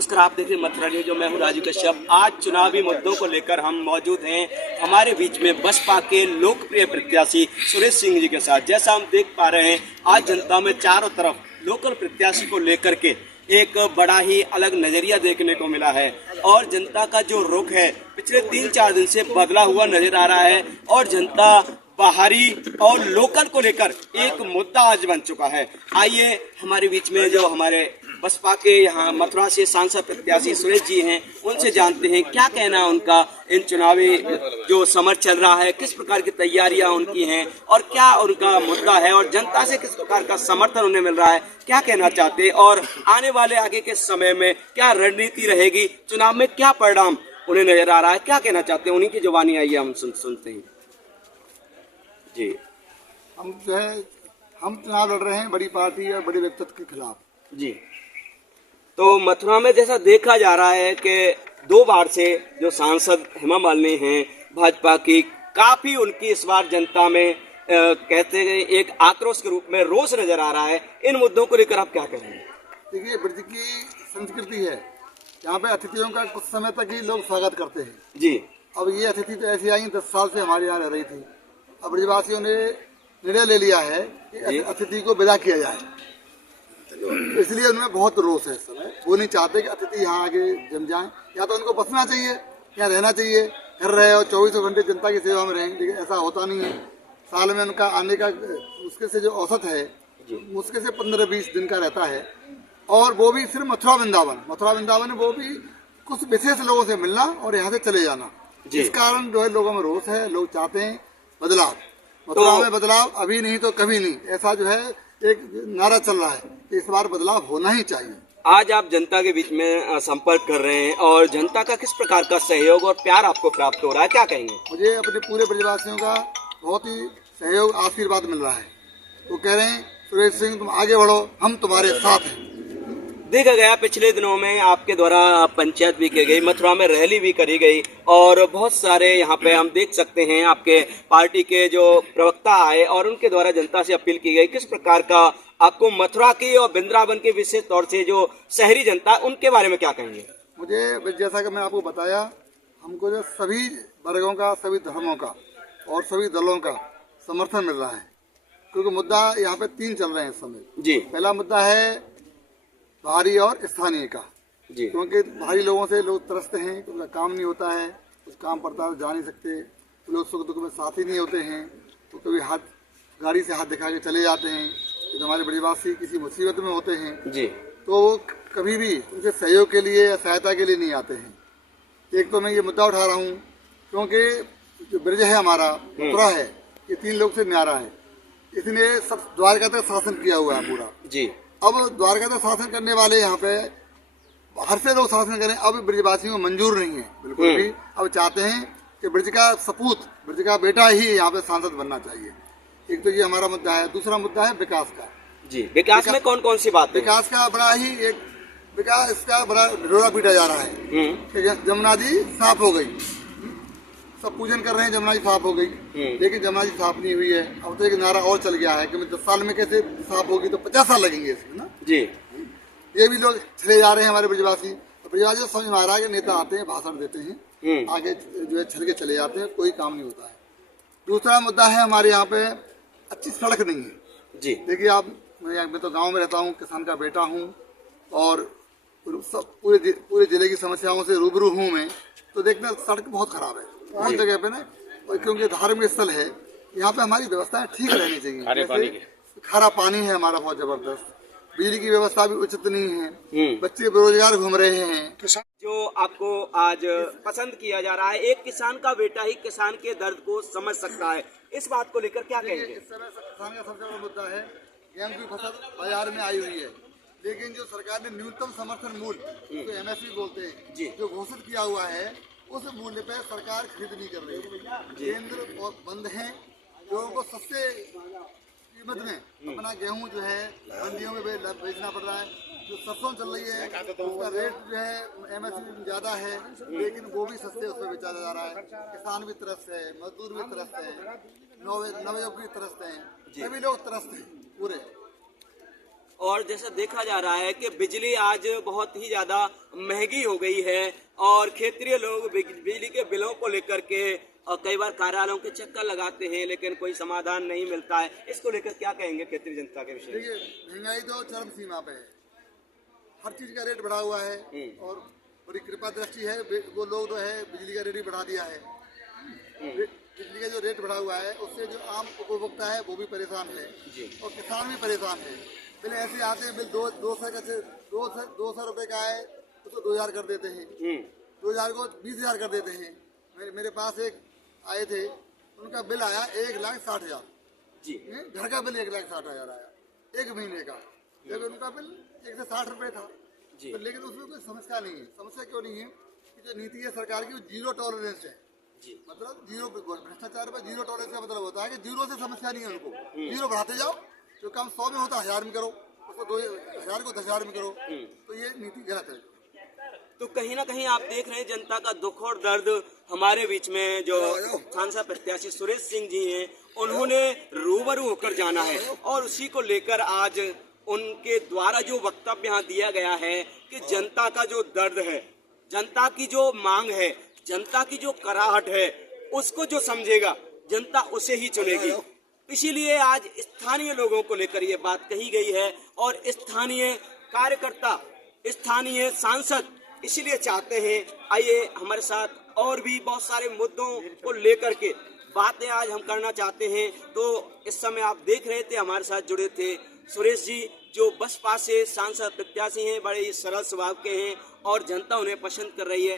नमस्कार, आप देख रहे हैं मथुरा न्यूज। मैं हूं राजू कश्यप। आज चुनावी मुद्दों को लेकर हम मौजूद हैं हमारे बीच में बसपा के लोकप्रिय प्रत्याशी सुरेश सिंह जी के साथ। जैसा हम देख पा रहे हैं, आज जनता में चारों तरफ लोकल प्रत्याशी को लेकर के एक बड़ा ही अलग नजरिया देखने को मिला है और जनता का जो रुख है पिछले 3-4 दिन से बदला हुआ नजर आ रहा है और जनता बाहरी और लोकल को लेकर एक मुद्दा आज बन चुका है। आइए हमारे बीच में जो हमारे बसपा के यहाँ मथुरा से सांसद प्रत्याशी सुरेश जी हैं, उनसे जानते हैं क्या कहना उनका इन चुनावी जो समर चल रहा है, किस प्रकार की तैयारियां उनकी हैं और क्या उनका मुद्दा है और जनता से किस प्रकार का समर्थन उन्हें मिल रहा है, क्या कहना चाहते हैं और आने वाले आगे के समय में क्या रणनीति रहेगी, चुनाव में क्या परिणाम उन्हें नजर आ रहा है, क्या कहना चाहते हैं, उन्हीं की जुबानी आइए हम सुनते हैं जी। हम चुनाव लड़ रहे हैं बड़ी पार्टी और बड़े व्यक्तित्व के खिलाफ जी। तो मथुरा में जैसा देखा जा रहा है कि 2 बार से जो सांसद हेमा मालिनी हैं भाजपा की, काफी उनकी इस बार जनता में कहते हैं एक आक्रोश के रूप में रोष नजर आ रहा है। इन मुद्दों को लेकर आप क्या कहेंगे? देखिए, ब्रज की संस्कृति है, यहाँ पे अतिथियों का कुछ समय तक ही लोग स्वागत करते हैं जी। अब ये अतिथि तो ऐसी आई 10 साल से हमारे यहाँ रह रही थी। अब ब्रजवासियों ने निर्णय ले लिया है कि अतिथि को विदा किया जाए, इसलिए उनमें बहुत रोष है इस समय। वो नहीं चाहते कि अतिथि यहाँ आगे जम जाएं। या तो उनको बसना चाहिए, यहाँ रहना चाहिए, घर रहे और 24 घंटे जनता की सेवा में रहें, लेकिन ऐसा होता नहीं है। साल में उनका आने का मुश्किल से जो औसत है, मुश्किल से 15-20 दिन का रहता है और वो भी सिर्फ मथुरा वृंदावन वो भी कुछ विशेष लोगों से मिलना और यहाँ से चले जाना। इस कारण जो है लोगों में रोष है, लोग चाहते हैं बदलाव। मथुरा में बदलाव अभी नहीं तो कभी नहीं, ऐसा जो है एक नारा चल रहा है। इस बार बदलाव होना ही चाहिए। आज आप जनता के बीच में संपर्क कर रहे हैं और जनता का किस प्रकार का सहयोग और प्यार आपको प्राप्त हो रहा है, क्या कहेंगे? मुझे अपने पूरे ब्रजवासियों का बहुत ही सहयोग आशीर्वाद मिल रहा है। वो कह रहे हैं सुरेश सिंह तुम आगे बढ़ो, हम तुम्हारे साथ हैं। देखा गया पिछले दिनों में आपके द्वारा पंचायत भी की गई, मथुरा में रैली भी करी गई और बहुत सारे यहाँ पे हम देख सकते हैं आपके पार्टी के जो प्रवक्ता आए और उनके द्वारा जनता से अपील की गई। किस प्रकार का आपको मथुरा की और वृंदावन की विशेष तौर से जो शहरी जनता, उनके बारे में क्या कहेंगे? मुझे जैसा कि मैंने आपको बताया, हमको जो सभी वर्गों का, सभी धर्मों का और सभी दलों का समर्थन मिल रहा है, क्योंकि मुद्दा यहाँ पे 3 चल रहे हैं इस समय जी। पहला मुद्दा है बाहरी और स्थानीय का जी, क्योंकि बाहरी लोगों से लोग तरसते हैं, उनका काम नहीं होता है, कुछ काम पड़ता है जा नहीं सकते, तो लोग सुख दुख में साथ ही नहीं होते हैं, तो कभी गाड़ी से हाथ दिखा के चले जाते हैं। तो हमारे ब्रजवासी किसी मुसीबत में होते हैं जी, तो वो कभी भी उनके सहयोग के लिए या सहायता के लिए नहीं आते हैं। एक तो मैं ये मुद्दा उठा रहा हूँ क्योंकि जो ब्रज है हमारा, मथुरा है, ये 3 लोग से न्यारा है। इसने सब द्वारका तक शासन किया हुआ है पूरा जी। अब द्वारका तक शासन करने वाले यहाँ पे बाहर से लोग शासन करें, अब ब्रजवासियों को मंजूर नहीं है बिल्कुल भी। अब चाहते हैं कि ब्रज का सपूत, ब्रज का बेटा ही यहाँ पे सांसद बनना चाहिए। एक तो ये हमारा मुद्दा है। दूसरा मुद्दा है विकास का जी। विकास में कौन कौन सी बात है? विकास का बड़ा ही एक विकास का बड़ा ढिढोरा पीटा जा रहा है कि जमुना जी साफ हो गई, सब पूजन कर रहे हैं जमुना जी साफ हो गई, लेकिन जमुना जी साफ नहीं हुई है। अब तो एक नारा और चल गया है कि 10 साल में कैसे साफ होगी, तो 50 साल लगेंगे इसमें ना जी। ये भी लोग चले जा रहे हैं हमारे ब्रजवासी। ब्रजवासी समझ में आ रहा है कि नेता आते हैं, भाषण देते हैं, आगे जो है छल के चले जाते हैं, कोई काम नहीं होता है। दूसरा मुद्दा है हमारे यहाँ पे अच्छी सड़क नहीं है जी। देखिए आप, मैं तो गाँव में रहता हूँ, किसान का बेटा हूँ और सब पूरे जिले की समस्याओं से रूबरू हूँ मैं, तो देखना सड़क बहुत खराब है बहुत जगह पे ना, और क्योंकि धार्मिक स्थल है, यहाँ पे हमारी व्यवस्थाएं ठीक रहनी चाहिए। खारा पानी है हमारा बहुत जबरदस्त, बिजली की व्यवस्था भी उचित नहीं है, बच्चे बेरोजगार घूम रहे हैं। जो आपको आज पसंद किया जा रहा है, एक किसान का बेटा ही किसान के दर्द को समझ सकता है, इस बात को लेकर क्या कहेंगे? इस समय किसान का सबसे बड़ा मुद्दा है, गेहूं की फसल बाजार में आई हुई है, लेकिन जो सरकार ने न्यूनतम समर्थन मूल्य जो MSP बोलते हैं जो घोषित किया हुआ है, उस मूल्य पे सरकार खरीद नहीं कर रही है। केंद्र बंद है, लोगों को सस्ते कीमत में अपना गेहूं जो है मंडियों में बेचना पड़ रहा है। जो सरसों चल रही है उसका रेट जो है MSP ज्यादा है, लेकिन वो भी सस्ते उसमें बेचा जा रहा है। किसान भी त्रस्त है, मजदूर भी त्रस्त है, नवयुवक भी त्रस्त है, सभी लोग त्रस्त हैं पूरे। और जैसा देखा जा रहा है कि बिजली आज बहुत ही ज्यादा महंगी हो गई है और क्षेत्रीय लोग बिजली के बिलों को लेकर के और कई बार कार्यालयों के चक्कर लगाते हैं लेकिन कोई समाधान नहीं मिलता है। इसको लेकर क्या कहेंगे क्षेत्रीय जनता के विषय में? देखिए, महंगाई तो चरम सीमा पे है, हर चीज का रेट बढ़ा हुआ है और बड़ी कृपा दृष्टि है, वो लोग जो है बिजली का रेट भी बढ़ा दिया है। बिजली का जो रेट बढ़ा हुआ है उससे जो आम उपभोक्ता है वो भी परेशान है और किसान भी परेशान है। पहले ऐसे आते हैं बिल 200 रुपए का है उसको 2000 कर देते हैं, 2000 को 20,000 कर देते हैं। मेरे पास एक आए थे, उनका बिल आया 1,60,000 जी, घर का बिल 1,60,000 आया एक महीने का, जब उनका बिल 160 रुपए था जी। तो लेकिन उसमें कोई समस्या नहीं है। समस्या क्यों नहीं है कि जो नीति है सरकार की वो जीरो टॉलरेंस है जी, मतलब जीरो भ्रष्टाचार पर जीरो टॉलरेंस का मतलब होता है कि जीरो से समस्या नहीं है उनको, जीरो बढ़ाते जाओ, जो काम 100 में होता है 1000 में करो, उसको 2000 को 10,000 में करो, तो ये नीति गलत है। तो कहीं ना कहीं आप देख रहे हैं जनता का दुख और दर्द। हमारे बीच में जो सांसद प्रत्याशी सुरेश सिंह जी हैं, उन्होंने रूबरू होकर जाना है और उसी को लेकर आज उनके द्वारा जो वक्तव्य यहाँ दिया गया है कि जनता का जो दर्द है, जनता की जो मांग है, जनता की जो कराहट है, उसको जो समझेगा जनता उसे ही चुनेगी। इसीलिए आज स्थानीय लोगों को लेकर ये बात कही गई है और स्थानीय कार्यकर्ता, स्थानीय सांसद इसीलिए चाहते हैं। आइए हमारे साथ और भी बहुत सारे मुद्दों को लेकर के बातें आज हम करना चाहते हैं। तो इस समय आप देख रहे थे हमारे साथ जुड़े थे सुरेश जी, जो बसपा से सांसद प्रत्याशी हैं, बड़े ही सरल स्वभाव के हैं और जनता उन्हें पसंद कर रही है।